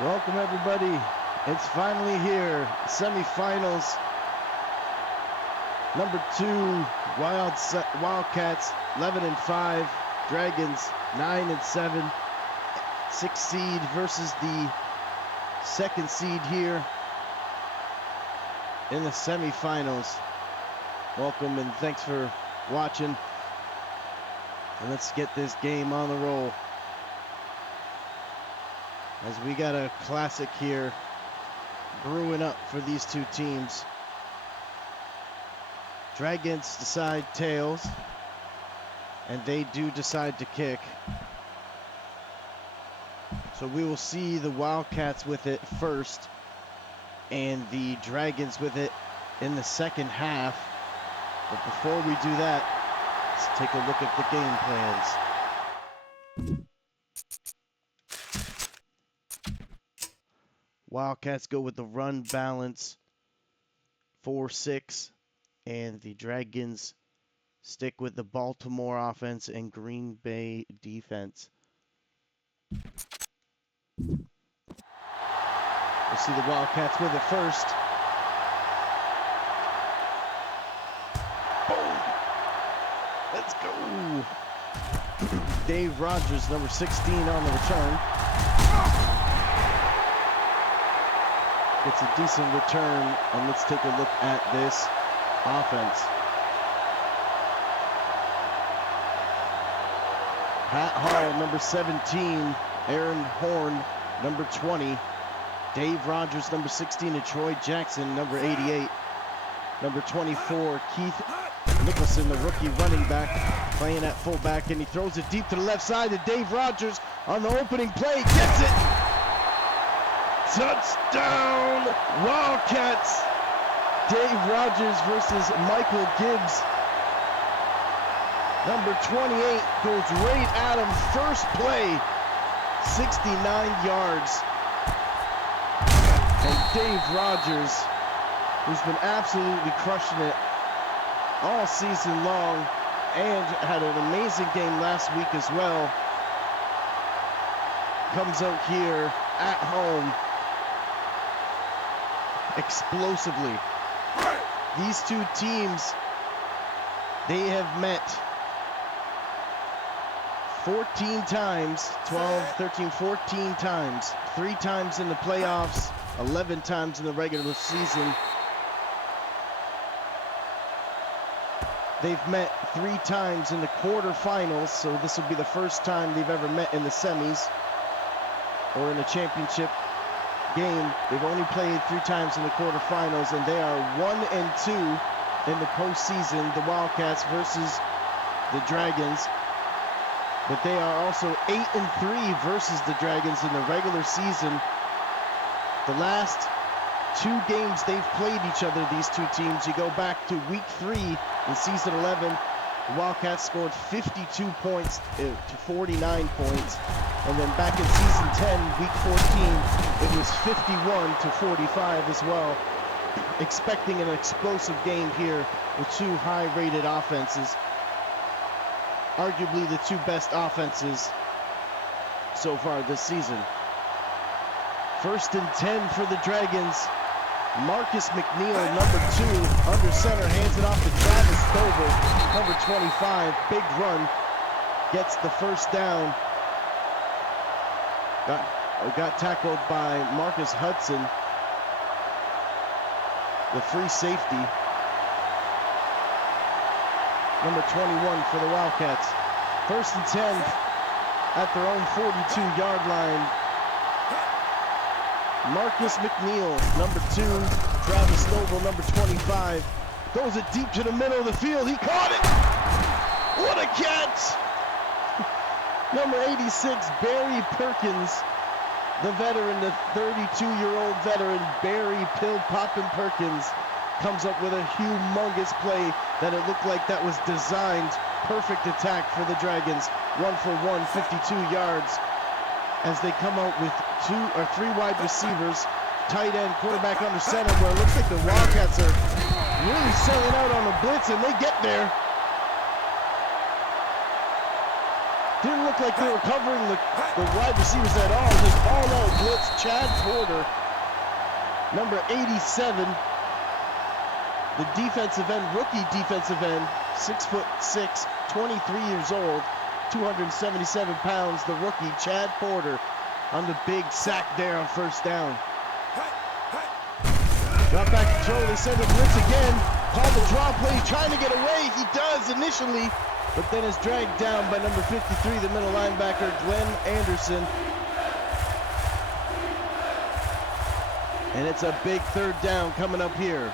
Welcome everybody. It's finally here. Semifinals. Number 2, Wildcats 11-5. Dragons 9-7. 6th seed versus the 2nd seed here in the semifinals. Welcome and thanks for watching. And let's get this game on the roll, as we got a classic here brewing up for these two teams. Dragons decide tails, and they do decide to kick. So we will see the Wildcats with it first, and the Dragons with it in the second half. But before we do that, let's take a look at the game plans. Wildcats go with the run balance 4-6, and the Dragons stick with the Baltimore offense and Green Bay defense. We'll see the Wildcats with it first. Boom! Let's go! Dave Rogers, number 16 on the return. It's a decent return, and let's take a look at this offense. Pat Hall, number 17. Aaron Horn, number 20. Dave Rogers, number 16. And Troy Jackson, number 88. Number 24, Keith Nicholson, the rookie running back, playing at fullback, and he throws it deep to the left side to Dave Rogers on the opening play. Gets it! Touchdown, Wildcats! Dave Rogers versus Michael Gibbs. Number 28 goes right at him. First play, 69 yards. And Dave Rogers, who's been absolutely crushing it all season long and had an amazing game last week as well, comes out here at home explosively. These two teams, they have met 14 times, 12, 13, 14 times. 3 times in the playoffs, 11 times in the regular season. They've met 3 times in the quarterfinals, so this will be the first time they've ever met in the semis or in a championship game. They've only played 3 times in the quarterfinals, and they are 1-2 in the postseason, the Wildcats versus the Dragons. But they are also 8-3 versus the Dragons in the regular season. The last 2 games they've played each other, these two teams, you go back to week 3 in season 11, the Wildcats scored 52 points to 49 points. And then back in season 10, week 14, it was 51 to 45 as well. Expecting an explosive game here with 2 high-rated offenses. Arguably the 2 best offenses so far this season. 1st and 10 for the Dragons. Marcus McNeil, number 2, under center, hands it off to Travis Dover, number 25. Big run, gets the first down. Got tackled by Marcus Hudson, the free safety. Number 21 for the Wildcats. 1st and 10 at their own 42-yard line. Marcus McNeil, number 2. Travis Noble, number 25. Throws it deep to the middle of the field. He caught it! What a catch! Number 86, Barry Perkins, the veteran, the 32-year-old veteran, Barry Pill Poppin' Perkins, comes up with a humongous play that it looked like that was designed. Perfect attack for the Dragons. 1 for 1, 52 yards. As they come out with 2 or 3 wide receivers, tight end, quarterback under center, where it looks like the Wildcats are really selling out on the blitz, and they get there. Didn't look like they were covering the wide receivers at all. Just all-out blitz. Chad Porter, number 87. The defensive end, rookie defensive end, 6'6", 23 years old, 277 pounds. The rookie, Chad Porter, on the big sack there on first down. Drop back to throw. They send a blitz again. Call the draw play, trying to get away. He does initially, but then is dragged down by number 53, the middle linebacker, Glenn Anderson. And it's a big third down coming up here.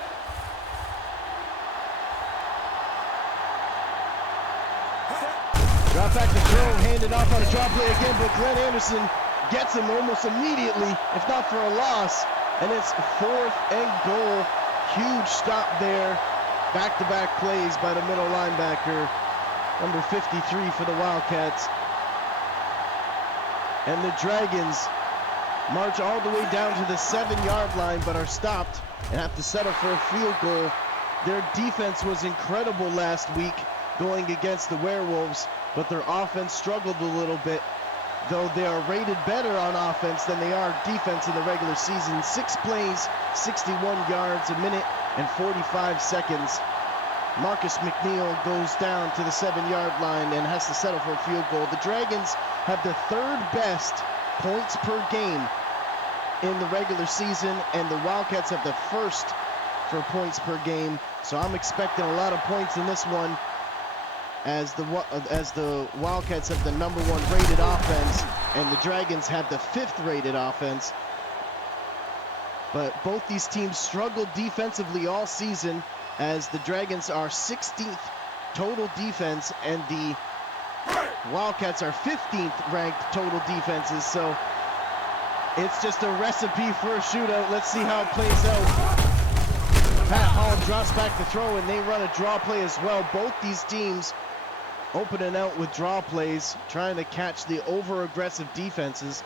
Drop back to throw, handed off on a drop play again, but Glenn Anderson gets him almost immediately, if not for a loss. And it's 4th and goal. Huge stop there. Back-to-back plays by the middle linebacker, number 53 for the Wildcats. And the Dragons march all the way down to the 7-yard line, but are stopped and have to settle for a field goal. Their defense was incredible last week going against the Werewolves, but their offense struggled a little bit, though they are rated better on offense than they are defense in the regular season. 6 plays, 61 yards, a minute and 45 seconds. Marcus McNeil goes down to the 7-yard line and has to settle for a field goal. The Dragons have the 3rd best points per game in the regular season, and the Wildcats have the 1st for points per game. So I'm expecting a lot of points in this one, as the Wildcats have the number 1 rated offense and the Dragons have the 5th rated offense. But both these teams struggled defensively all season, as the Dragons are 16th total defense and the Wildcats are 15th ranked total defenses. So it's just a recipe for a shootout. Let's see how it plays out. Pat Hall drops back to throw, and they run a draw play as well. Both these teams opening out with draw plays, trying to catch the over-aggressive defenses,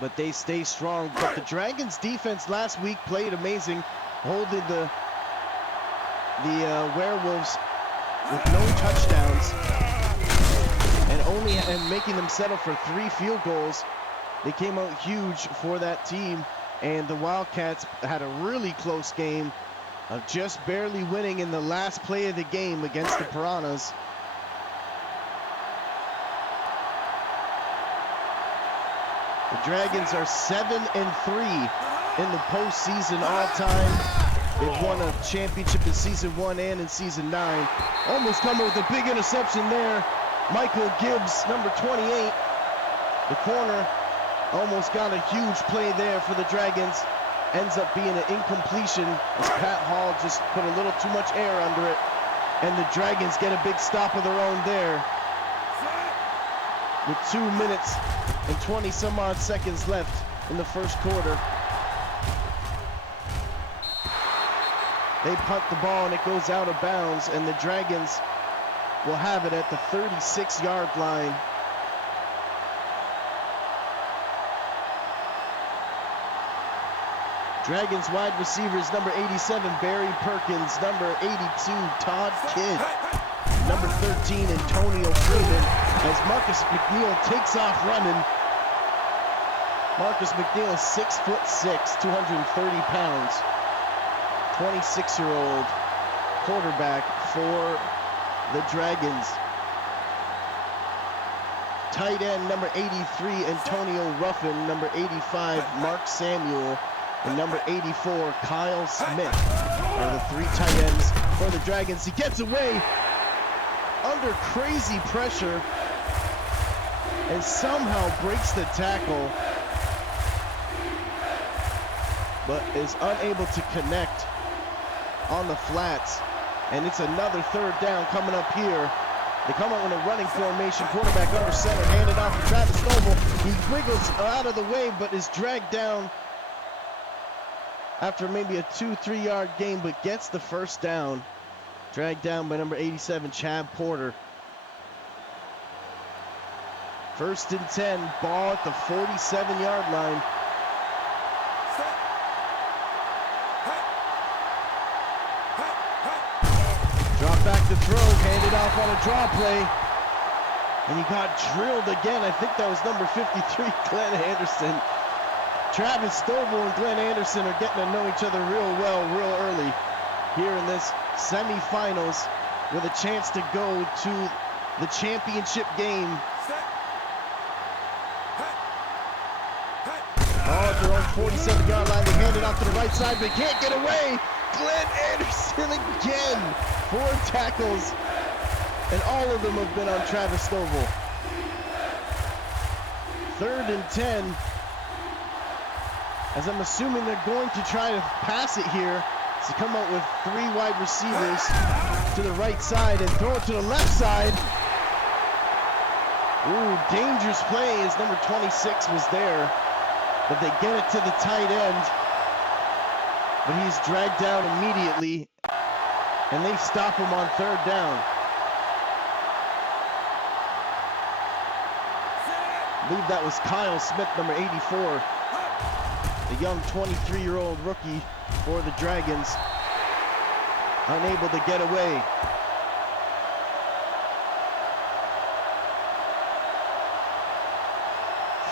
but they stay strong. But the Dragons defense last week played amazing, holding the Werewolves with no touchdowns and making them settle for 3 field goals. They came out huge for that team, and the Wildcats had a really close game of just barely winning in the last play of the game against the Piranhas. The Dragons are 7-3 in the postseason all time. They've won a championship in season 1 and in season 9. Almost come with a big interception there. Michael Gibbs, number 28, the corner, almost got a huge play there for the Dragons. Ends up being an incompletion as Pat Hall just put a little too much air under it. And the Dragons get a big stop of their own there, with 2 minutes and 20 some odd seconds left in the first quarter. They punt the ball and it goes out of bounds, and the Dragons will have it at the 36-yard line. Dragons wide receivers, number 87, Barry Perkins, number 82, Todd Kidd, number 13, Antonio Freeman, as Marcus McNeil takes off running. Marcus McNeil is 6'6", 230 pounds, 26-year-old quarterback for the Dragons. Tight end, number 83, Antonio Ruffin, number 85, Mark Samuel, and number 84, Kyle Smith are the 3 tight ends for the Dragons. He gets away under crazy pressure and somehow breaks the tackle, but is unable to connect on the flats. And it's another 3rd down coming up here. They come up with a running formation, quarterback under center, handed off to Travis Noble. He wiggles out of the way, but is dragged down after maybe a 2-3 yard gain, but gets the first down. Dragged down by number 87, Chad Porter. 1st and 10, ball at the 47-yard line. Drop back to throw, handed off on a draw play. And he got drilled again. I think that was number 53, Glenn Anderson. Travis Stovall and Glenn Anderson are getting to know each other real well, real early here in this semifinals with a chance to go to the championship game. Ball at their own 47-yard line. They hand it off to the right side, but can't get away. Glenn Anderson again. 4 tackles, and all of them have been on Travis Stovall. 3rd and 10. As I'm assuming they're going to try to pass it here. To come out with 3 wide receivers to the right side and throw it to the left side. Ooh, dangerous play as number 26 was there. But they get it to the tight end. But he's dragged down immediately. And they stop him on 3rd down. I believe that was Kyle Smith, number 84. The young 23-year-old rookie for the Dragons. Unable to get away.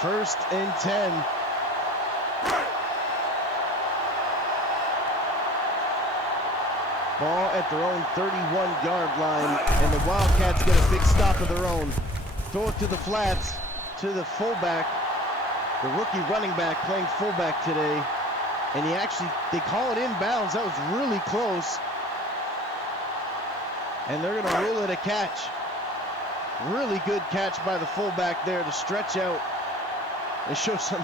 First and 10. Ball at their own 31-yard line, and the Wildcats get a big stop of their own. Throw it to the flats, to the fullback, the rookie running back playing fullback today. And they call it inbounds. That was really close. And they're gonna rule it a catch. Really good catch by the fullback there to stretch out and show some.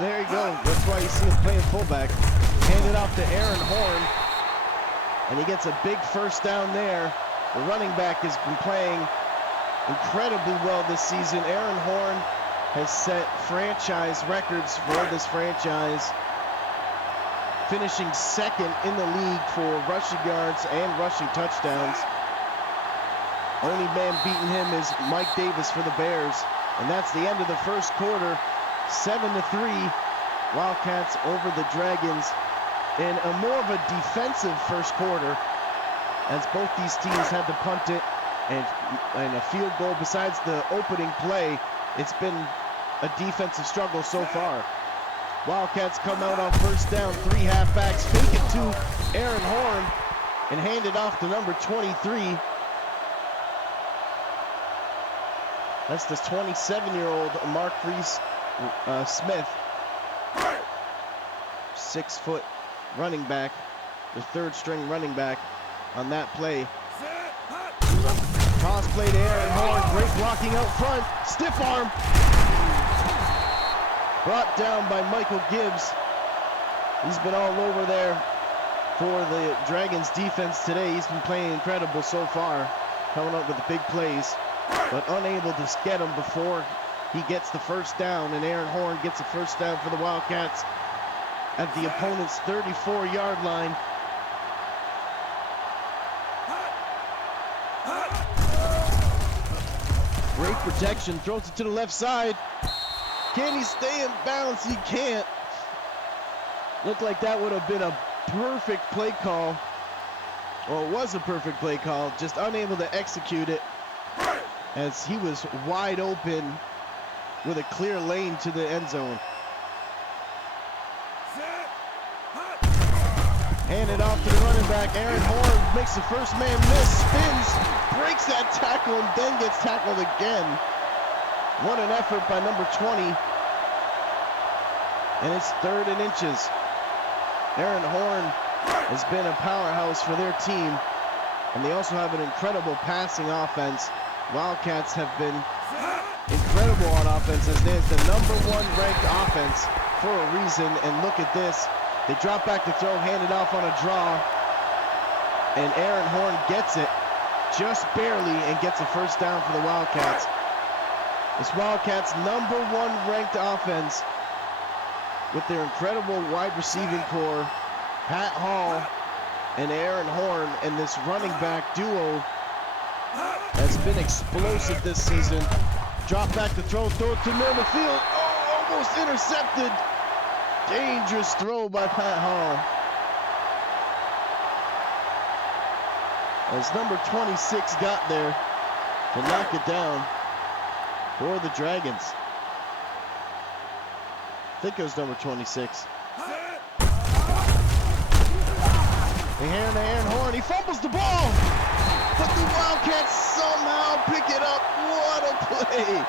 There you go. That's why you see him playing fullback. Hand it off to Aaron Horn. And he gets a big first down there. The running back has been playing incredibly well this season. Aaron Horn has set franchise records for this franchise, finishing 2nd in the league for rushing yards and rushing touchdowns. Only man beating him is Mike Davis for the Bears. And that's the end of the first quarter. 7-3, Wildcats over the Dragons in a more of a defensive first quarter, as both these teams had to punt it and a field goal. Besides the opening play, it's been a defensive struggle so far. Wildcats come out on first down, 3 halfbacks, fake it to Aaron Horn and hand it off to number 23. That's the 27-year-old Mark Reese Smith. 6-foot running back, the 3rd string running back on that play. Toss play to Aaron Horn, great blocking out front, stiff arm. Brought down by Michael Gibbs. He's been all over there for the Dragons defense today. He's been playing incredible so far, coming up with the big plays, but unable to get him before he gets the first down, and Aaron Horn gets a first down for the Wildcats at the opponent's 34-yard line. Great protection, throws it to the left side. Can he stay in bounds? He can't. Looked like that would have been a perfect play call. Well, it was a perfect play call, just unable to execute it as he was wide open with a clear lane to the end zone. Handed off to the running back. Aaron Horn makes the first man miss, spins, breaks that tackle, and then gets tackled again. What an effort by number 20. And it's 3rd and inches. Aaron Horn has been a powerhouse for their team, and they also have an incredible passing offense. Wildcats have been incredible on offense, as they're the #1 ranked offense for a reason. And look at this. They drop back to throw, hand it off on a draw, and Aaron Horn gets it just barely and gets a first down for the Wildcats. This Wildcats #1 ranked offense with their incredible wide receiving core, Pat Hall and Aaron Horn, and this running back duo has been explosive this season. Drop back to throw it to the middle of the field. Oh, almost intercepted. Dangerous throw by Pat Hall. As number 26 got there, to knock it down for the Dragons. I think it was number 26. They hand to Aaron Horn. He fumbles the ball, but the Wildcats somehow pick it up. What a play!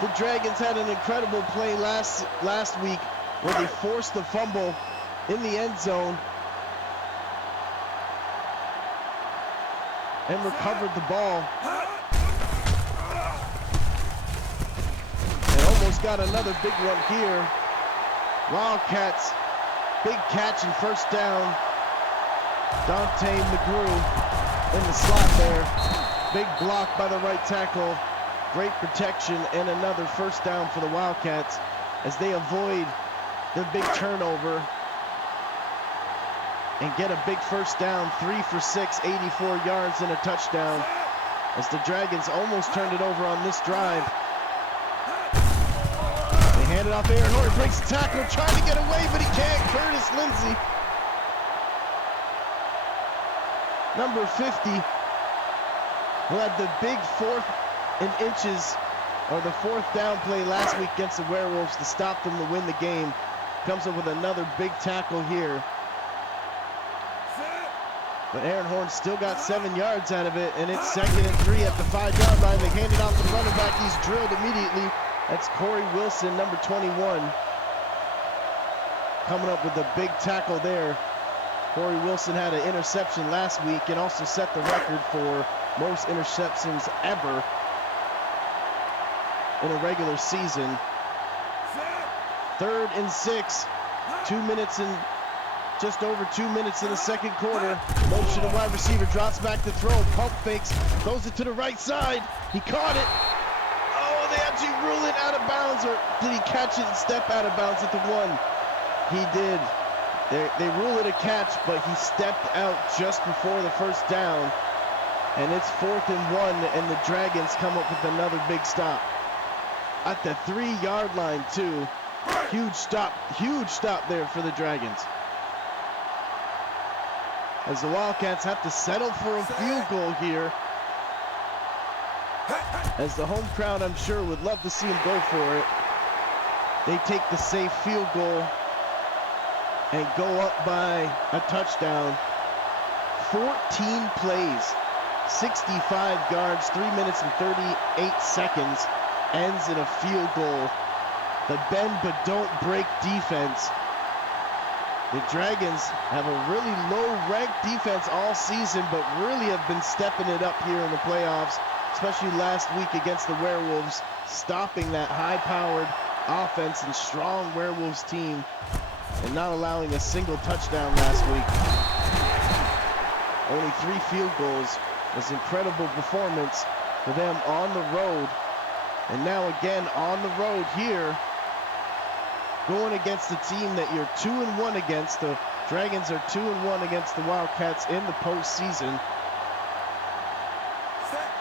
The Dragons had an incredible play last week where they forced the fumble in the end zone and recovered the ball and almost got another big one here. Wildcats, big catch and first down. Dante McGrew in the slot there. Big block by the right tackle. Great protection and another first down for the Wildcats as they avoid the big turnover and get a big first down. 3 for 6, 84 yards and a touchdown as the Dragons almost turned it over on this drive. They hand it off. Aaron Horn breaks the tackle, trying to get away, but he can't. Curtis Lindsey, number 50, who had the big 4th and inches, or the 4th down play last week against the Werewolves to stop them to win the game, comes up with another big tackle here. But Aaron Horn still got 7 yards out of it, and it's 2nd and 3 at the 5-yard line. They hand it off to the running back. He's drilled immediately. That's Corey Wilson, number 21, coming up with a big tackle there. Corey Wilson had an interception last week and also set the record for most interceptions ever in a regular season. 3rd and 6, 2 minutes and just over 2 minutes in the second quarter. Motion to wide receiver, drops back to throw, pump fakes, throws it to the right side. He caught it. Oh, they actually rule it out of bounds, or did he catch it and step out of bounds at the 1? He did. They rule it a catch, but he stepped out just before the first down. And it's 4th and 1, and the Dragons come up with another big stop at the 3-yard line too. Huge stop there for the Dragons, as the Wildcats have to settle for a field goal here, as the home crowd, I'm sure, would love to see them go for it. They take the safe field goal and go up by a touchdown. 14 plays, 65 yards, 3 minutes and 38 seconds, ends in a field goal. The bend but don't break defense. The Dragons have a really low-ranked defense all season, but really have been stepping it up here in the playoffs, especially last week against the Werewolves, stopping that high-powered offense and strong Werewolves team and not allowing a single touchdown last week. Only 3 field goals. Was incredible performance for them on the road. And now again on the road here, going against the team that you're 2-1 against. The Dragons are 2-1 against the Wildcats in the postseason.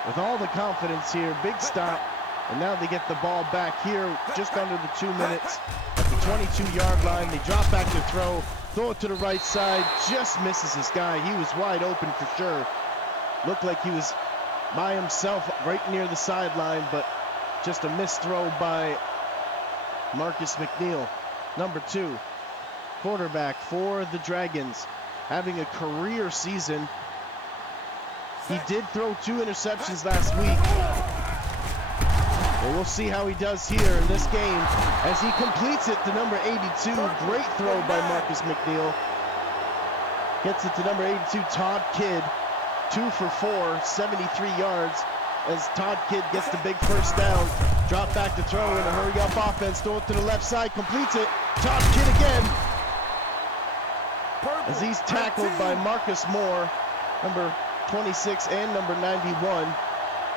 With all the confidence here, big stop, and now they get the ball back here just under the 2 minutes at the 22-yard line. They drop back to throw it to the right side, just misses this guy. He was wide open for sure. Looked like he was by himself right near the sideline, but just a missed throw by Marcus McNeil, number 2, quarterback for the Dragons, having a career season. He did throw 2 interceptions last week. Well, we'll see how he does here in this game as he completes it to number 82. Great throw by Marcus McNeil. Gets it to number 82, Todd Kidd. 2 for 4, 73 yards as Todd Kidd gets the big first down. Drop back to throw in a hurry-up offense. Throw it to the left side, completes it. Todd Kidd again as he's tackled by Marcus Moore, number 26 and number 91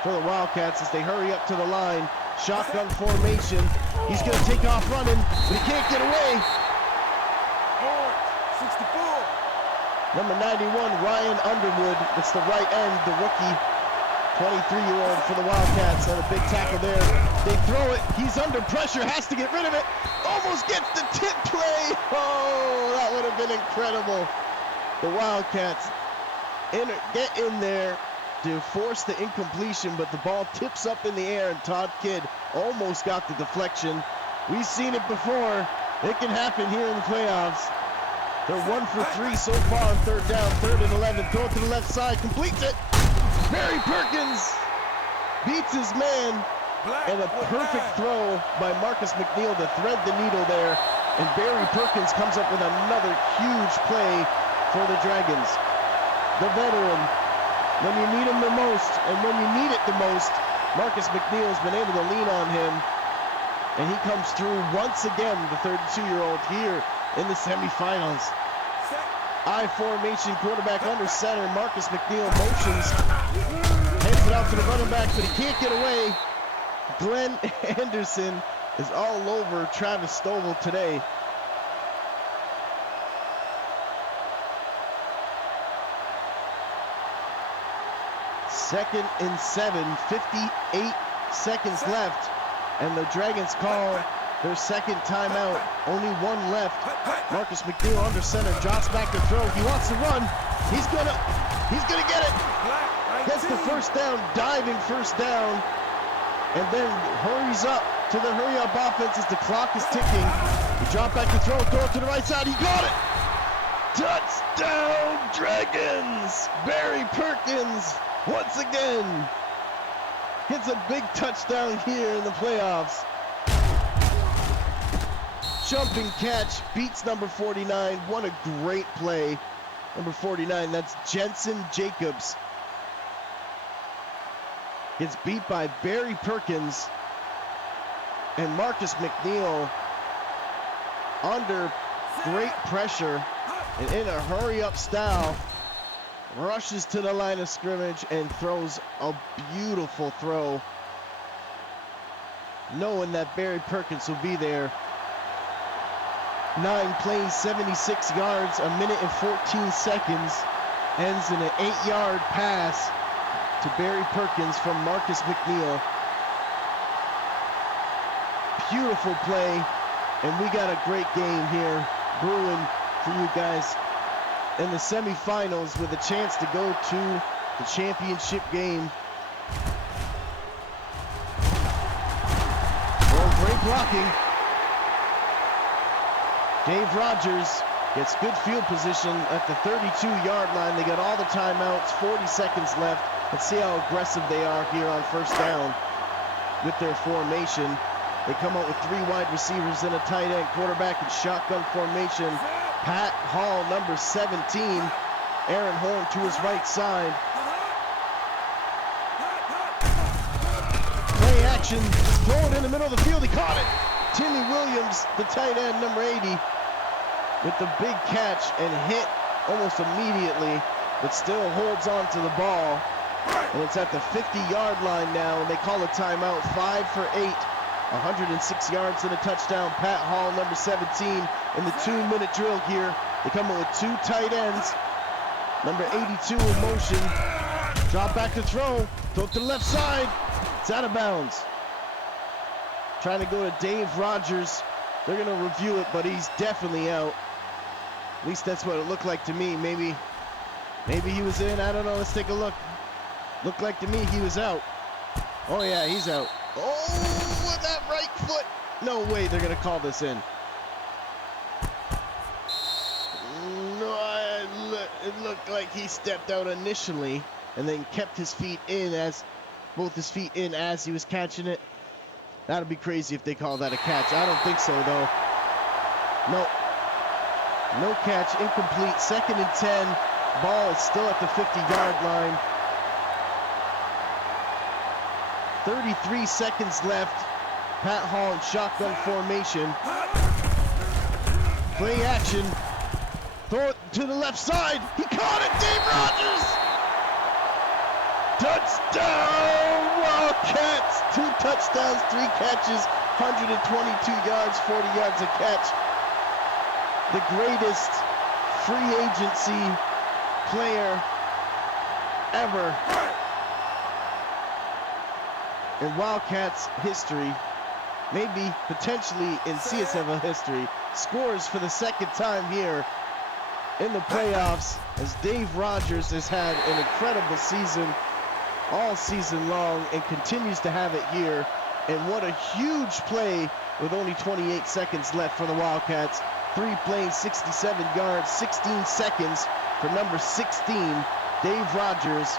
for the Wildcats as they hurry up to the line. Shotgun formation. He's going to take off running, but he can't get away. 64. Number 91, Ryan Underwood. It's the right end, the rookie, 23-year-old for the Wildcats. And a big tackle there. They throw it. He's under pressure, has to get rid of it. Almost gets the tip play. Oh, that would have been incredible. The Wildcats get in there to force the incompletion, but the ball tips up in the air, and Todd Kidd almost got the deflection. We've seen it before. It can happen here in the playoffs. They're 1 for 3 so far on third down, 3rd and 11. Throw it to the left side, completes it. Barry Perkins beats his man, and a perfect throw by Marcus McNeil to thread the needle there. And Barry Perkins comes up with another huge play for the Dragons. The veteran, when you need him the most, and when you need it the most, Marcus McNeil has been able to lean on him, and he comes through once again, the 32-year-old here in the semifinals. I formation, quarterback under center. Marcus McNeil motions, hands it out to the running back, but he can't get away. Glenn Anderson is all over Travis Stovall today. Second and 7, 58 seconds left, and the Dragons call their second timeout. Only one left. Marcus McNeil under center, drops back to throw. He wants to run. He's gonna get it. Gets the first down, diving first down, and then hurries up to the hurry-up offense as the clock is ticking. He dropped back to throw it to the right side. He got it. Touchdown, Dragons! Barry Perkins once again gets a big touchdown here in the playoffs. Jumping catch, beats number 49. What a great play. Number 49, that's Jensen Jacobs. Gets beat by Barry Perkins. And Marcus McNeil, under great pressure and in a hurry-up style, rushes to the line of scrimmage and throws a beautiful throw, knowing that Barry Perkins will be there. 9 plays, 76 yards, a minute and 14 seconds. Ends in an 8-yard pass to Barry Perkins from Marcus McNeil. Beautiful play, and we got a great game here brewing for you guys in the semifinals with a chance to go to the championship game. Oh, great blocking. Dave Rogers gets good field position at the 32-yard line. They got all the timeouts, 40 seconds left. Let's see how aggressive they are here on first down with their formation. They come out with 3 wide receivers and a tight end, quarterback in shotgun formation. Pat Hall, number 17. Aaron Horn to his right side. Play action, throw it in the middle of the field, he caught it. Timmy Williams, the tight end, number 80, with the big catch and hit almost immediately, but still holds on to the ball. And it's at the 50-yard line now, and they call a timeout. 5 for 8, 106 yards and a touchdown. Pat Hall, number 17, in the 2-minute drill here. They come in with 2 tight ends. Number 82 in motion. Drop back to throw to the left side. It's out of bounds. Trying to go to Dave Rogers. They're going to review it, but he's definitely out. At least that's what it looked like to me. Maybe he was in. I don't know. Let's take a look. Looked like to me he was out. Oh, yeah, he's out. Oh, with that right foot. No way they're going to call this in. No, it looked like he stepped out initially and then kept his feet in, both his feet in as he was catching it. That'd be crazy if they call that a catch. I don't think so, though. No catch, incomplete. 2nd and 10. Ball is still at the 50-yard line. 33 seconds left. Pat Hall in shotgun formation. Play action. Throw it to the left side. He caught it. Dave Rogers. Touchdown, Wildcats. 2 touchdowns, 3 catches, 122 yards, 40 yards a catch. The greatest free agency player ever in Wildcats history, maybe potentially in CSFL history, scores for the 2nd time here in the playoffs, as Dave Rogers has had an incredible season all season long and continues to have it here. And what a huge play with only 28 seconds left for the Wildcats. 3 plays, 67 yards, 16 seconds for number 16, Dave Rogers.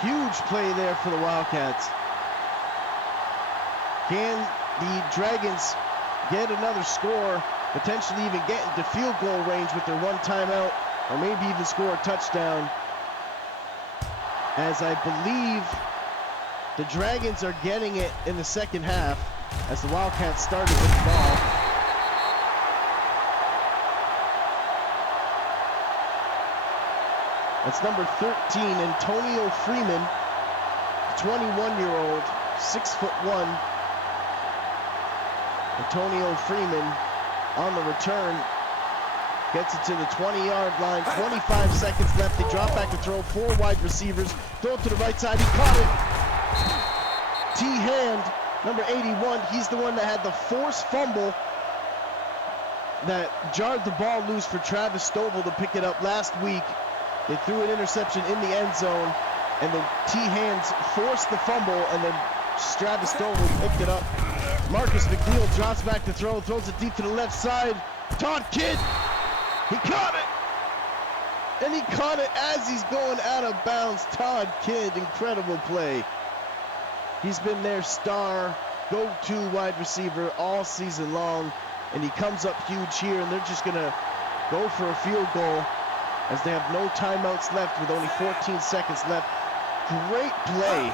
Huge play there for the Wildcats. Can the Dragons get another score, potentially even get into field goal range with their 1 timeout, or maybe even score a touchdown? As I believe the Dragons are getting it in the second half, as the Wildcats started with the ball. That's number 13, Antonio Freeman, 21-year-old, 6'1". Antonio Freeman on the return, gets it to the 20-yard line, 25 seconds left. They drop back to throw, 4 wide receivers, throw it to the right side, he caught it. T-Hand, number 81, he's the one that had the forced fumble that jarred the ball loose for Travis Stovall to pick it up last week. They threw an interception in the end zone, and then T-Hands forced the fumble, and then Travis Stovall picked it up. Marcus McNeil drops back to throw, throws it deep to the left side. Todd Kidd, he caught it! And he caught it as he's going out of bounds. Todd Kidd, incredible play. He's been their star, go-to wide receiver all season long, and he comes up huge here, and they're just gonna go for a field goal as they have no timeouts left with only 14 seconds left. Great play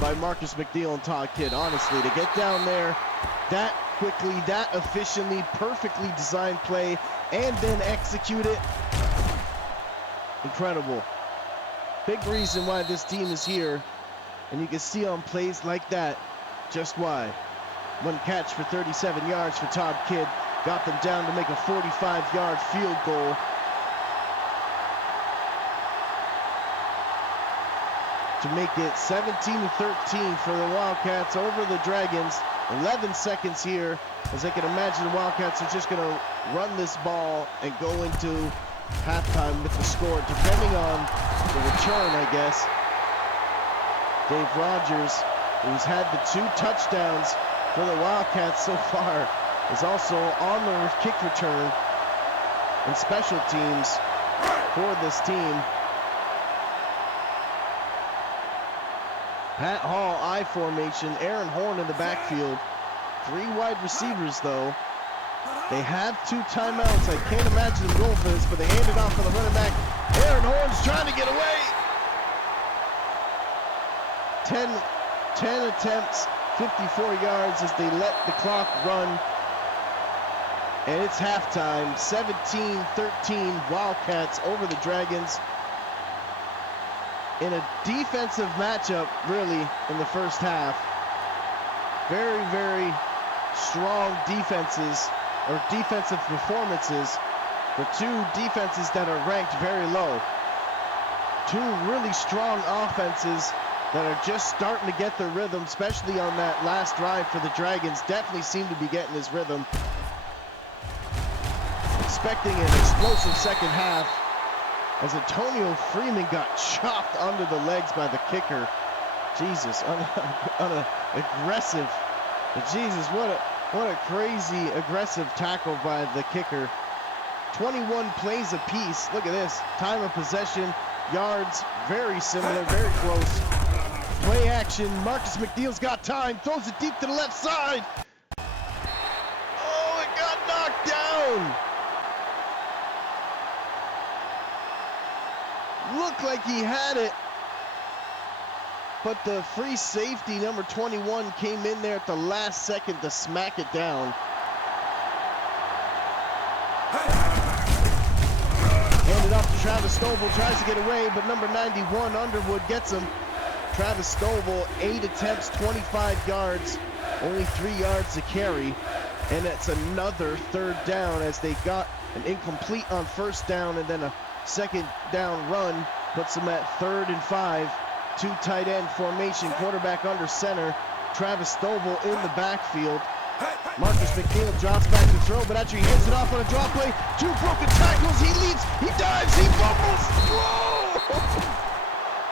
by Marcus McNeil and Todd Kidd, honestly, to get down there that quickly, that efficiently, perfectly designed play, and then execute it. Incredible. Big reason why this team is here, and you can see on plays like that just why. 1 catch for 37 yards for Todd Kidd, got them down to make a 45-yard field goal. To make it 17-13 for the Wildcats over the Dragons. 11 seconds here, as I can imagine the Wildcats are just gonna run this ball and go into halftime with the score, depending on the return, I guess. Dave Rogers, who's had the 2 touchdowns for the Wildcats so far, is also on the kick return and special teams for this team. Pat Hall, I formation, Aaron Horn in the backfield. 3 wide receivers, though. They have 2 timeouts. I can't imagine them going for this, but they hand it off for the running back. Aaron Horn's trying to get away. 10 attempts, 54 yards as they let the clock run. And it's halftime, 17-13, Wildcats over the Dragons. In a defensive matchup, really, in the first half. Very, very strong defenses, or defensive performances, for 2 defenses that are ranked very low. 2 really strong offenses that are just starting to get their rhythm, especially on that last drive for the Dragons. Definitely seem to be getting his rhythm. Expecting an explosive second half, as Antonio Freeman got chopped under the legs by the kicker. Jesus, on a aggressive, Jesus, what a crazy aggressive tackle by the kicker. 21 plays apiece. Look at this. Time of possession, yards, very similar, very close. Play action. Marcus McNeil's got time. Throws it deep to the left side. Oh, it got knocked down. Looked like he had it, but the free safety, number 21, came in there at the last second to smack it down. Handed off to Travis Stovall, tries to get away, but number 91, Underwood, gets him. Travis Stovall, 8 attempts, 25 yards, only 3 yards to carry, and it's another 3rd down as they got an incomplete on 1st down, and then a 2nd down run puts them at 3rd and 5. 2 tight end formation, quarterback under center. Travis Stovall in the backfield. Marcus McNeil drops back to throw, but actually hands it off on a drop play. 2 broken tackles. He leaps. He dives. He fumbles. Whoa!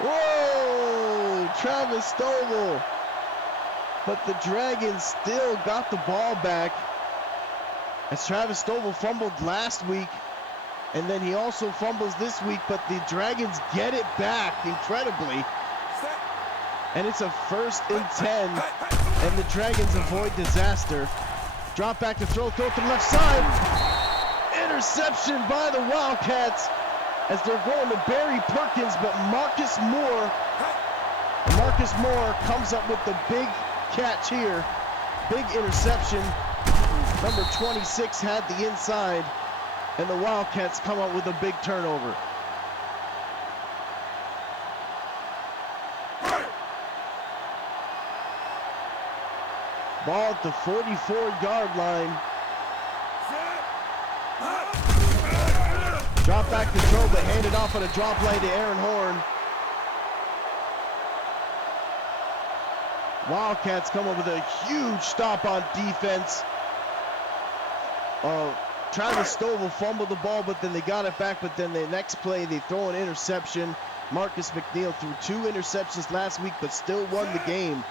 Whoa! Travis Stovall. But the Dragons still got the ball back, as Travis Stovall fumbled last week, and then he also fumbles this week, but the Dragons get it back incredibly. And it's a 1st and 10, and the Dragons avoid disaster. Drop back to throw to the left side. Interception by the Wildcats as they're going to Barry Perkins, but Marcus Moore comes up with the big catch here. Big interception. Number 26 had the inside, and the Wildcats come up with a big turnover. Ball at the 44-yard line. Drop back to throw, but handed off on a drop line to Aaron Horn. Wildcats come up with a huge stop on defense. Travis Stovall fumbled the ball, but then they got it back. But then the next play, they throw an interception. Marcus McNeil threw 2 interceptions last week, but still won the game.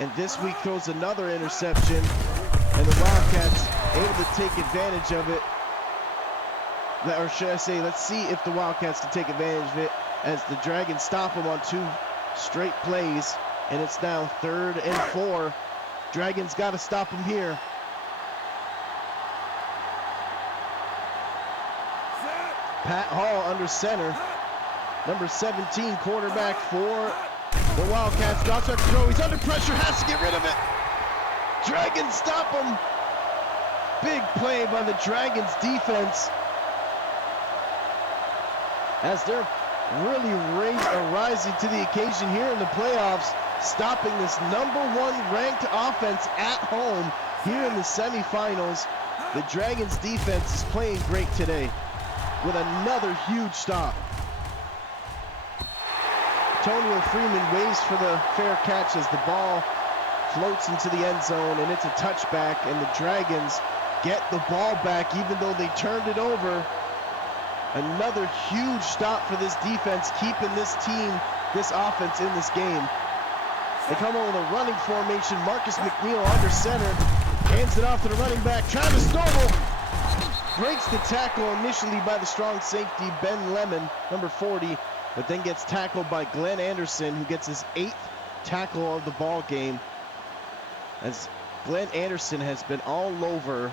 And this week throws another interception, and the Wildcats able to take advantage of it. Or should I say, let's see if the Wildcats can take advantage of it, as the Dragons stop them on 2 straight plays, and it's now 3rd and 4. Dragons got to stop them here. Pat Hall under center. Number 17, quarterback for the Wildcats. Drops back to throw. He's under pressure, has to get rid of it. Dragons stop him. Big play by the Dragons defense, as they're really rising to the occasion here in the playoffs, stopping this #1 ranked offense at home here in the semifinals. The Dragons defense is playing great today with another huge stop. Antonio Freeman waits for the fair catch as the ball floats into the end zone, and it's a touchback, and the Dragons get the ball back even though they turned it over. Another huge stop for this defense, keeping this team, this offense in this game. They come on with a running formation. Marcus McNeil under center, hands it off to the running back. Travis Stovall breaks the tackle initially by the strong safety, Ben Lemon, number 40, but then gets tackled by Glenn Anderson, who gets his 8th tackle of the ball game, as Glenn Anderson has been all over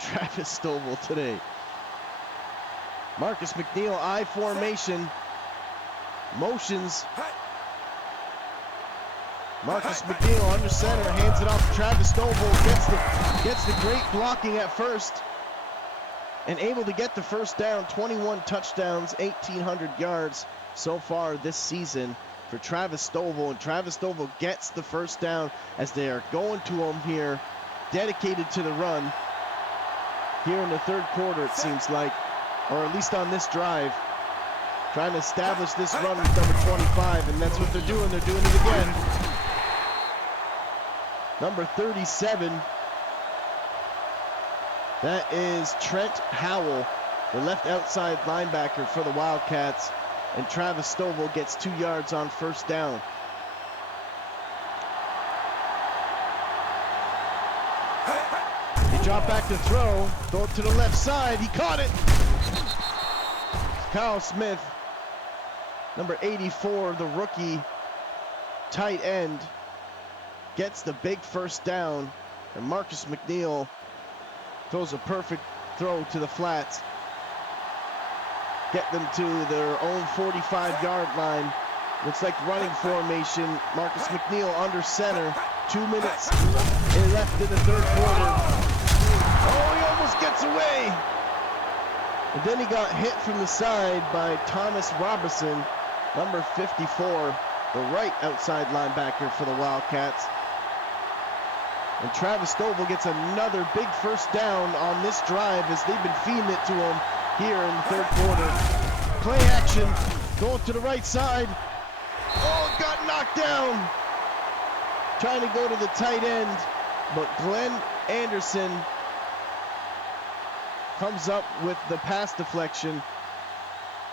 Travis Stovall today. Marcus McNeil, I formation, motions. Marcus McNeil under center, hands it off to Travis Stovall, gets the great blocking at first, and able to get the first down. 21 touchdowns, 1,800 yards so far this season for Travis Stovall, and Travis Stovall gets the first down as they are going to him here, dedicated to the run here in the 3rd quarter, it seems like, or at least on this drive, trying to establish this run with number 25, and that's what they're doing. They're doing it again. Number 37, that is Trent Howell, the left outside linebacker for the Wildcats, and Travis Stovall gets 2 yards on first down. He dropped back to throw it to the left side, he caught it. Kyle Smith, number 84, the rookie tight end, gets the big first down, and Marcus McNeil throws a perfect throw to the flats. Get them to their own 45-yard line. Looks like running formation. Marcus McNeil under center. 2 minutes left in the 3rd quarter. Oh, he almost gets away. And then he got hit from the side by Thomas Robertson, number 54, the right outside linebacker for the Wildcats. And Travis Stovall gets another big first down on this drive, as they've been feeding it to him here in the 3rd quarter. Play action, going to the right side. Oh, got knocked down. trying to go to the tight end, but Glenn Anderson comes up with the pass deflection,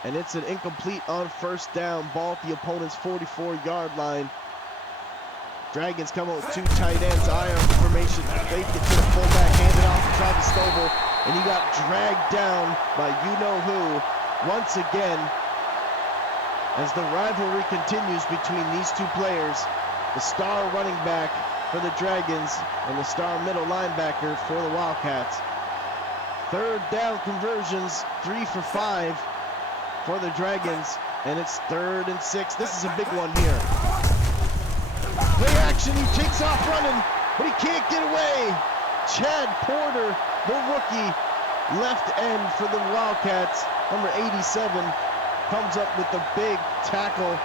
and it's an incomplete on first down. Ball at the opponent's 44-yard line. Dragons come out with two tight ends, iron formation, fake it to the fullback, hand it off to Travis Stovall, and he got dragged down by you-know-who once again. As the rivalry continues between these two players, the star running back for the Dragons and the star middle linebacker for the Wildcats. Third down conversions, 3 for 5 for the Dragons, and it's 3rd and 6. This is a big one here. Play action, he takes off running, but he can't get away. Chad Porter, the rookie left end for the Wildcats, number 87, comes up with the big tackle,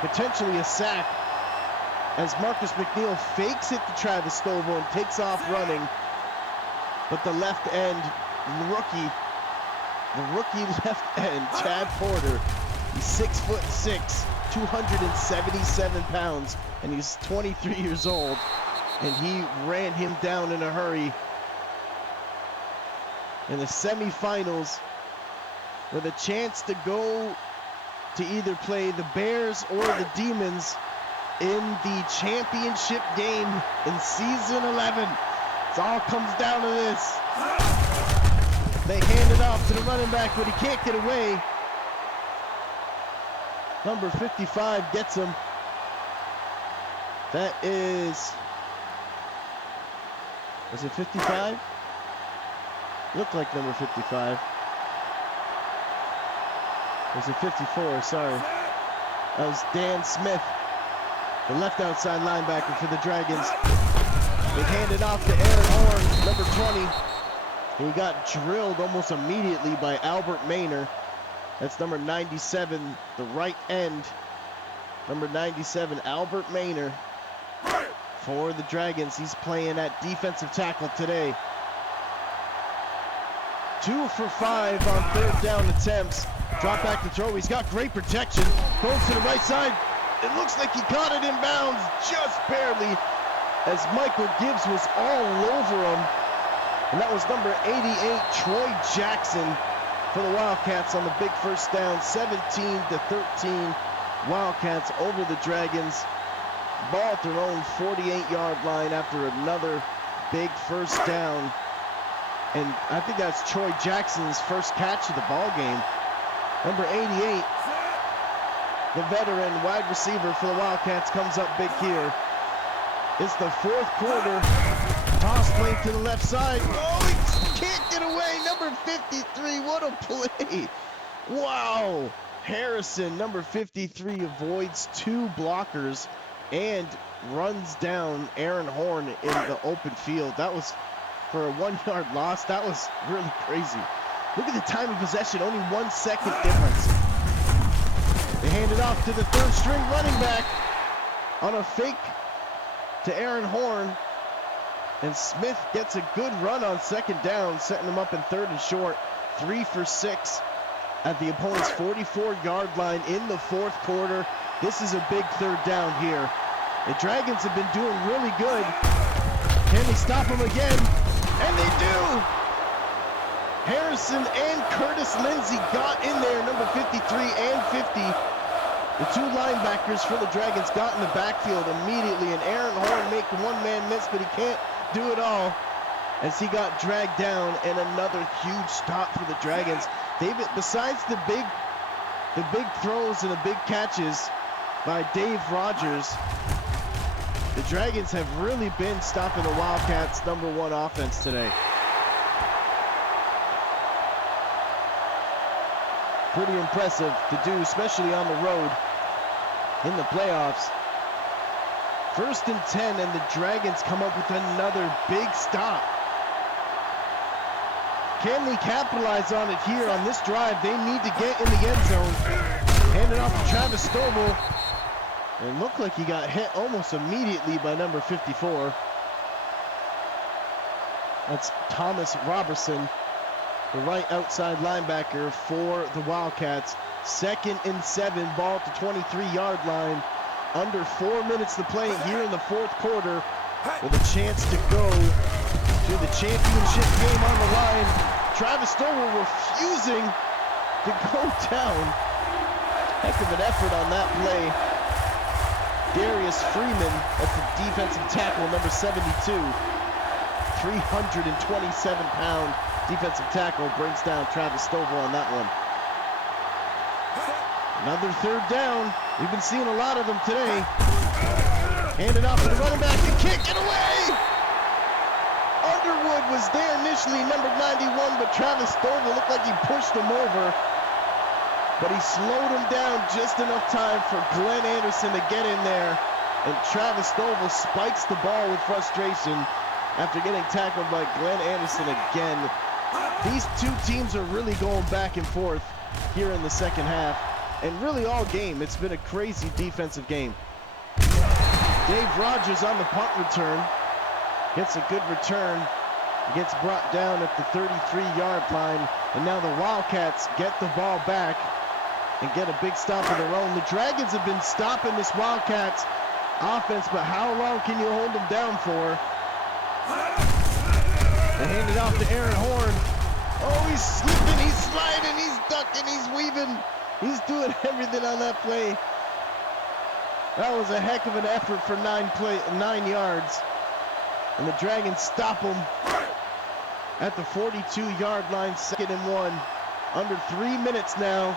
potentially a sack, as Marcus McNeil fakes it to Travis Stovall and takes off running. But the left end the rookie left end, Chad Porter, he's 6'6", 277 pounds, and he's 23 years old, and he ran him down in a hurry. In the semifinals, with a chance to go to either play the Bears or the Demons in the championship game in season 11. It all comes down to this. They hand it off to the running back, but he can't get away. Number 55 gets him. That is it 55? Looked like number 55. Was it 54? Sorry. That was Dan Smith, the left outside linebacker for the Dragons. They hand it off to Aaron Horn, number 20. He got drilled almost immediately by Albert Maynor. That's number 97, the right end. Number 97, Albert Maynor for the Dragons. He's playing at defensive tackle today. 2 for 5 on third down attempts. Drop back to throw. He's got great protection. Goes to the right side. It looks like he caught it in bounds just barely, as Michael Gibbs was all over him. And that was number 88, Troy Jackson, for the Wildcats on the big first down. 17-13, Wildcats over the Dragons. Ball at their own 48-yard line after another big first down. And I think that's Troy Jackson's first catch of the ball game. Number 88, the veteran wide receiver for the Wildcats, comes up big here. It's the fourth quarter. Toss play to the left side. Oh, he can't get away. Number 53, what a play. Wow. Harrison, number 53, avoids 2 blockers and runs down Aaron Horn in the open field. That was, for a 1-yard loss, that was really crazy. Look at the time of possession, only 1 second difference. They hand it off to the third string running back on a fake to Aaron Horn. And Smith gets a good run on second down, setting him up in 3rd and short. 3 for 6 at the opponent's 44-yard line in the fourth quarter. This is a big third down here. The Dragons have been doing really good. Can they stop him again? And they do! Harrison and Curtis Lindsey got in there, number 53 and 50. The 2 linebackers for the Dragons got in the backfield immediately, and Aaron Horn make the one-man miss, but he can't do it all as he got dragged down, and another huge stop for the Dragons. David, besides the big throws and the big catches by Dave Rogers, the Dragons have really been stopping the Wildcats' #1 offense today. Pretty impressive to do, especially on the road in the playoffs. 1st and 10, and the Dragons come up with another big stop. Can they capitalize on it here on this drive? They need to get in the end zone. Hand it off to Travis Stovall. It looked like he got hit almost immediately by number 54. That's Thomas Robertson, the right outside linebacker for the Wildcats. 2nd and 7, ball at the 23-yard line. Under 4 minutes to play here in the fourth quarter with a chance to go to the championship game on the line. Travis Stover refusing to go down. Heck of an effort on that play. Darius Freeman, that's the defensive tackle, number 72. 327-pound defensive tackle brings down Travis Stover on that one. Another third down. We've been seeing a lot of them today. Handed off to the running back, the kick, and away! Underwood was there initially, number 91, but Travis Stover looked like he pushed him over. But he slowed him down just enough time for Glenn Anderson to get in there. And Travis Stover spikes the ball with frustration after getting tackled by Glenn Anderson again. These two teams are really going back and forth here in the second half. And really all game, it's been a crazy defensive game. Dave Rogers on the punt return. Gets a good return. Gets brought down at the 33-yard line. And now the Wildcats get the ball back and get a big stop of their own. The Dragons have been stopping this Wildcats offense, but how long can you hold them down for? They hand it off to Aaron Horn. Oh, he's slipping, he's sliding, he's ducking, he's weaving. He's doing everything on that play. That was a heck of an effort for 9 yards. And the Dragons stop him at the 42-yard line, 2nd and 1. Under 3 minutes now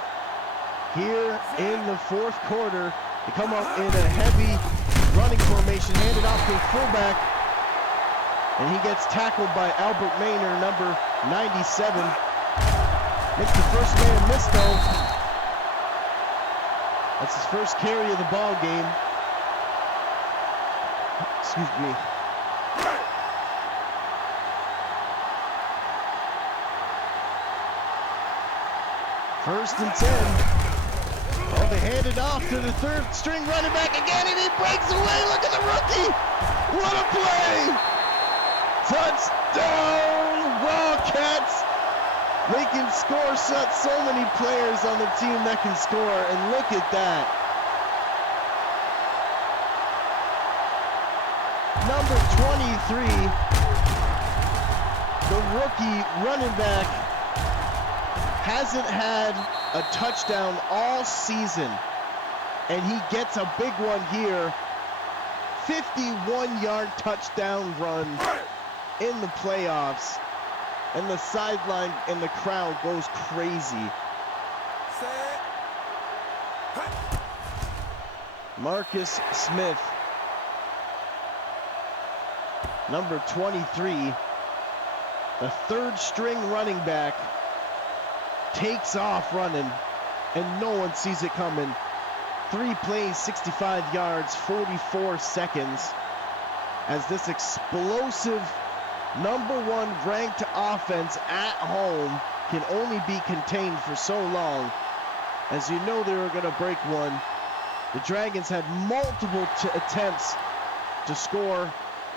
here in the fourth quarter. They come up in a heavy running formation, handed off to the fullback. And he gets tackled by Albert Maynor, number 97. Makes the first man miss though. That's his first carry of the ball game. Excuse me. First and 10. Oh, they hand it off to the third string running back again, and he breaks away. Look at the rookie. What a play. Touchdown, Wildcats. They can score so many players on the team that can score, and look at that. Number 23, the rookie running back, hasn't had a touchdown all season, and he gets a big one here. 51-yard touchdown run in the playoffs. And the sideline and the crowd goes crazy. Marcus Smith, number 23, the third string running back, takes off running, and no one sees it coming. 3 plays, 65 yards, 44 seconds, as this explosive number 1 ranked offense at home can only be contained for so long. As you know, they were going to break one. The Dragons had multiple attempts to score,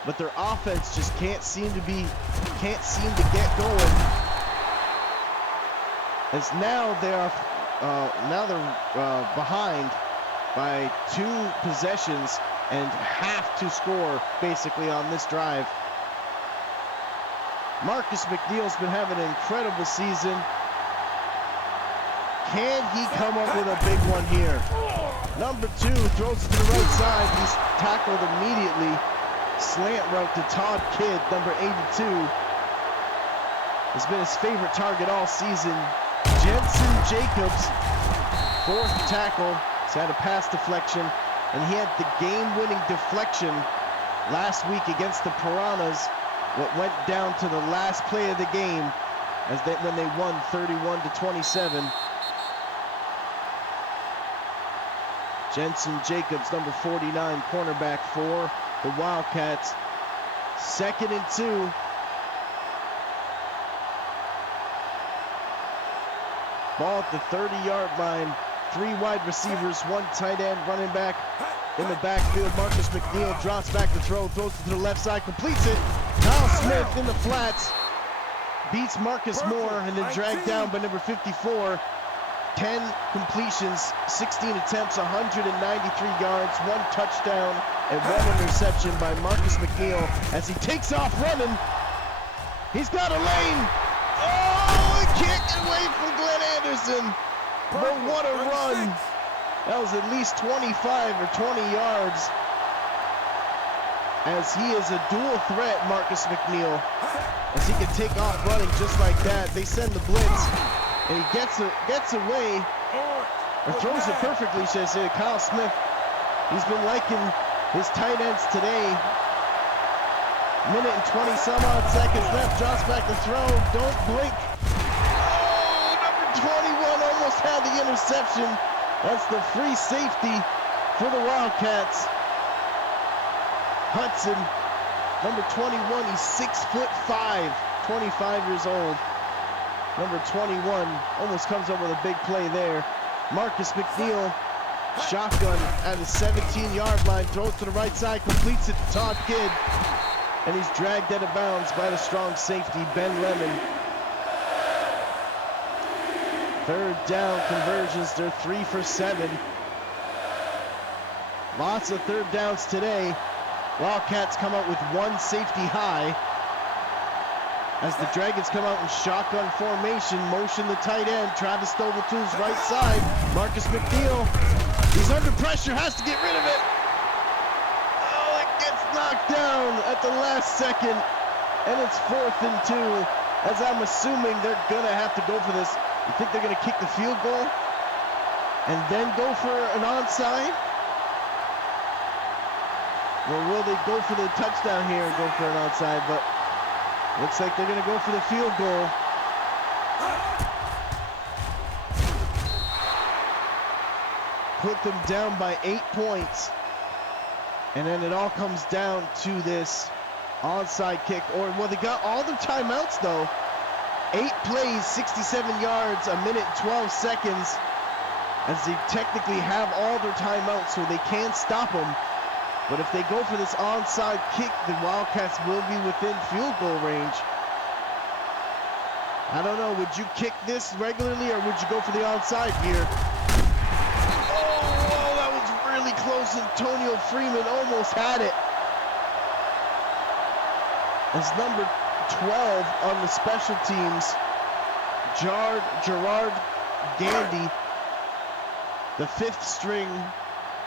but their offense just can't seem to get going. As now they're behind by 2 possessions and have to score basically on this drive. Marcus McNeil's been having an incredible season. Can he come up with a big one here? Number 2 throws it to the right side. He's tackled immediately. Slant route to Todd Kidd, number 82. Has been his favorite target all season. Jensen Jacobs, 4th tackle. He's had a pass deflection, and he had the game-winning deflection last week against the Piranhas. What went down to the last play of the game when they won 31-27. Jensen Jacobs, number 49, cornerback for the Wildcats. 2nd and 2. Ball at the 30-yard line. 3 wide receivers, 1 tight end, running back in the backfield. Marcus McNeil drops back to throw, throws it to the left side, completes it. Kyle Smith in the flats beats Marcus Moore and then dragged down by number 54, 10 completions, 16 attempts, 193 yards, 1 touchdown, and 1 interception by Marcus McNeil as he takes off running. He's got a lane. Oh, he can't get away from Glenn Anderson. But what a run. That was at least 25 or 20 yards. As he is a dual threat, Marcus McNeil. As he can take off running just like that. They send the blitz, and he gets away, or throws it perfectly, should I say, to Kyle Smith. He's been liking his tight ends today. Minute and 20 some odd seconds left. Drops back to throw. Don't blink. Oh, number 21 almost had the interception. That's the free safety for the Wildcats. Hudson, number 21, he's 6'5", 25 years old. Number 21 almost comes up with a big play there. Marcus McNeil, shotgun at the 17-yard line, throws to the right side, completes it to Todd Kidd, and he's dragged out of bounds by the strong safety, Ben Lemon. Third down conversions, they're 3 for 7. Lots of third downs today. Wildcats come out with 1 safety high. As the Dragons come out in shotgun formation, motion the tight end, Travis Stobleton's right side. Marcus McNeil, he's under pressure, has to get rid of it. Oh, it gets knocked down at the last second, and it's 4th and 2. As I'm assuming they're gonna have to go for this. You think they're gonna kick the field goal and then go for an onside? Or will they go for the touchdown here and go for an onside? But looks like they're going to go for the field goal. Put them down by 8 points. And then it all comes down to this onside kick. Or, well, they got all their timeouts, though. 8 plays, 67 yards, a minute and 12 seconds. As they technically have all their timeouts, so they can stop them. But if they go for this onside kick, the Wildcats will be within field goal range. I don't know, would you kick this regularly or would you go for the onside here? Oh, that was really close. Antonio Freeman almost had it. As number 12 on the special teams, Gerard Gandy, the 5th string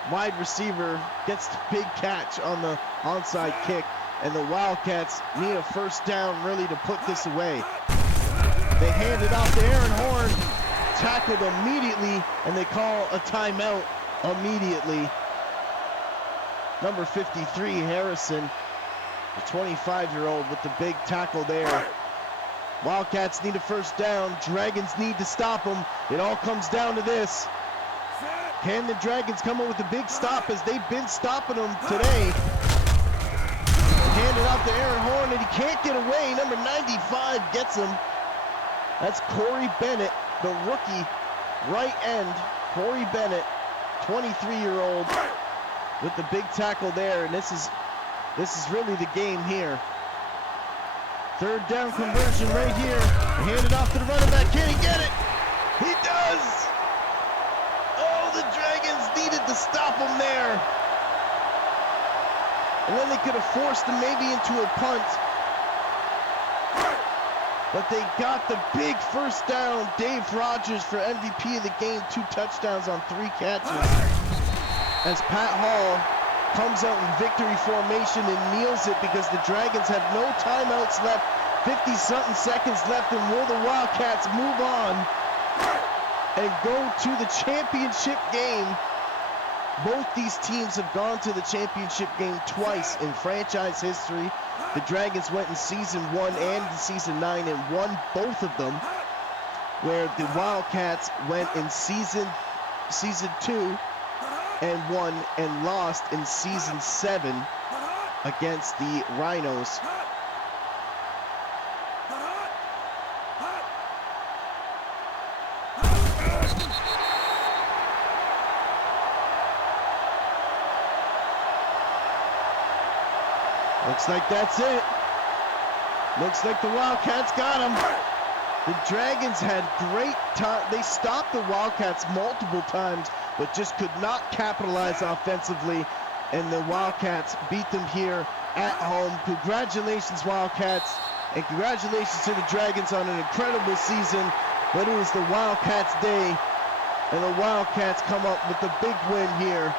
wide receiver, gets the big catch on the onside kick, and the Wildcats need a first down really to put this away. They hand it off to Aaron Horn, tackled immediately, and they call a timeout immediately. Number 53, Harrison, the 25-year-old with the big tackle there. Wildcats need a first down. Dragons need to stop them. It all comes down to this. Can the Dragons come up with a big stop, as they've been stopping them today? Hand it off to Aaron Horn, and he can't get away. Number 95 gets him. That's Corey Bennett, the rookie right end. Corey Bennett, 23-year-old, with the big tackle there, and this is really the game here. Third down conversion right here. Hand it off to the running back. Can he get it? He does! The Dragons needed to stop him there. And then they could have forced him maybe into a punt. But they got the big first down. Dave Rogers for MVP of the game, 2 touchdowns on 3 catches. As Pat Hall comes out in victory formation and kneels it because the Dragons have no timeouts left. 50-something seconds left, and will the Wildcats move on and go to the championship game? Both these teams have gone to the championship game twice in franchise history. The Dragons went in season 1 and in season 9 and won both of them, where the Wildcats went in season 2 and won and lost in season 7 against the Rhinos. Looks like that's it. Looks like the Wildcats got him. The Dragons had great time. They stopped the Wildcats multiple times, but just could not capitalize offensively. And the Wildcats beat them here at home. Congratulations, Wildcats, and congratulations to the Dragons on an incredible season. But it is the Wildcats' day, and the Wildcats come up with the big win here.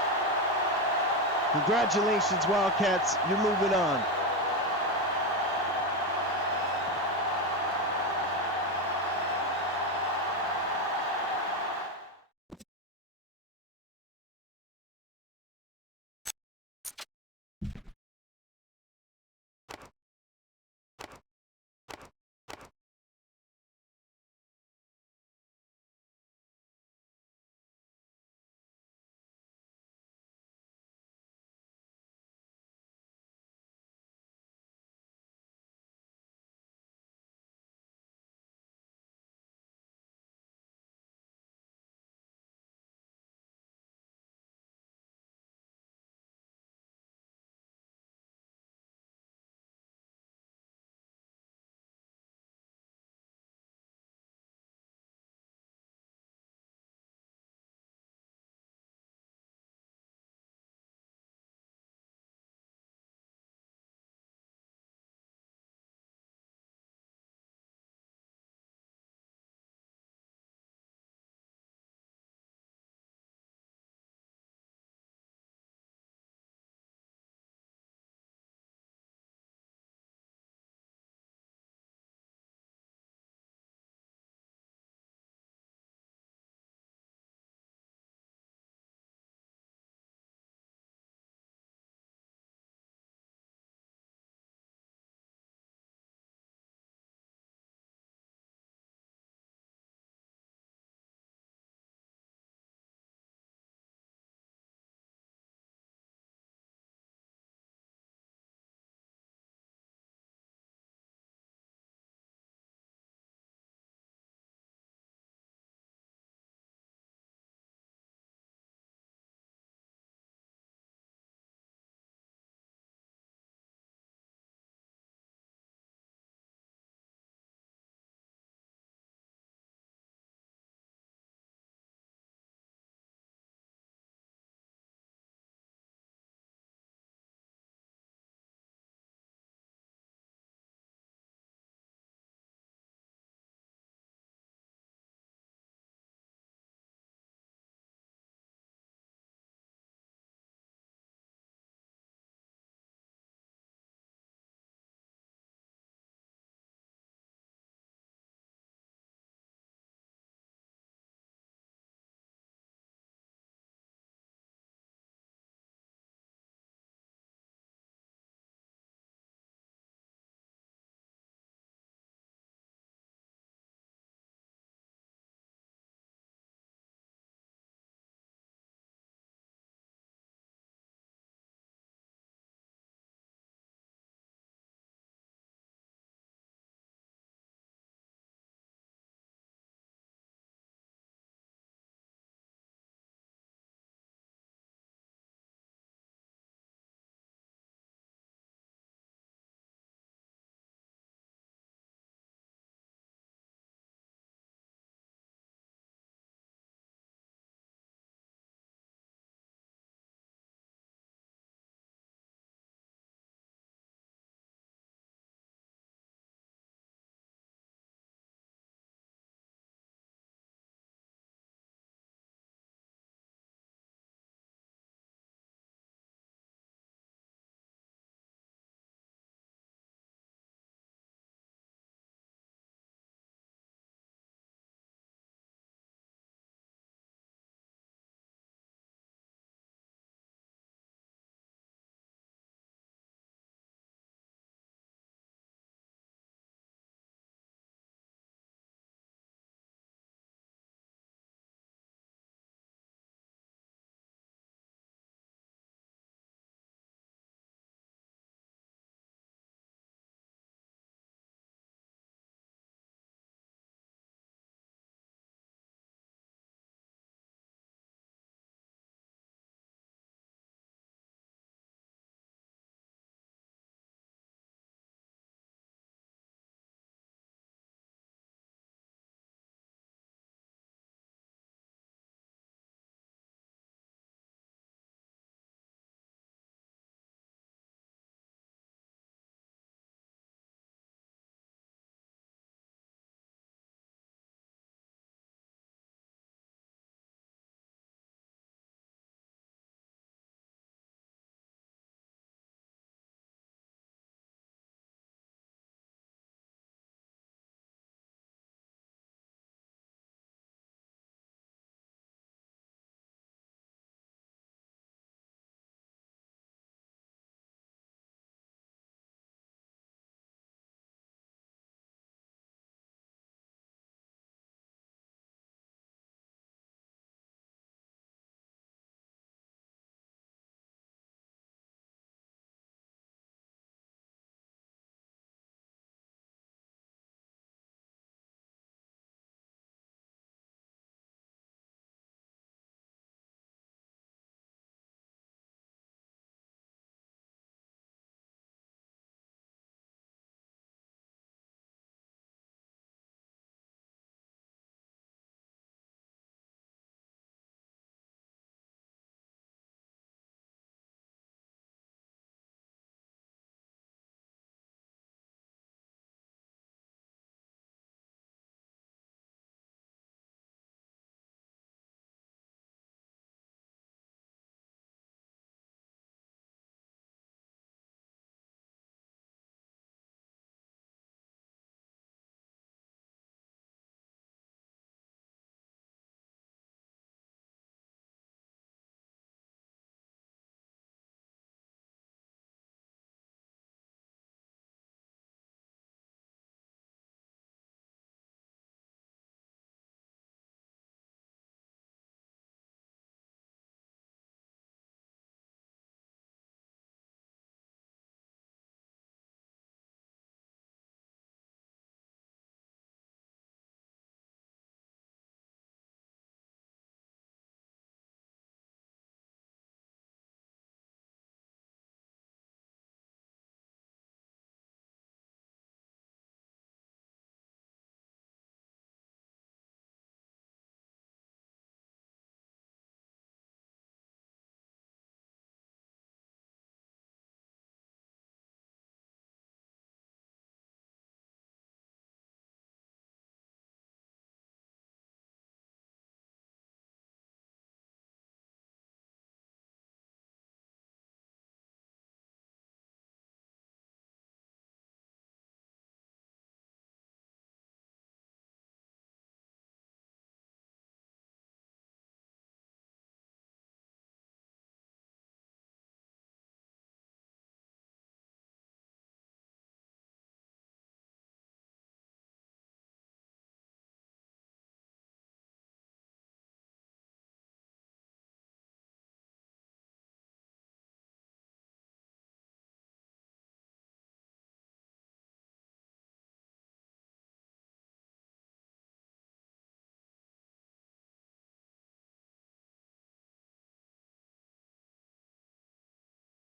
Congratulations, Wildcats. You're moving on.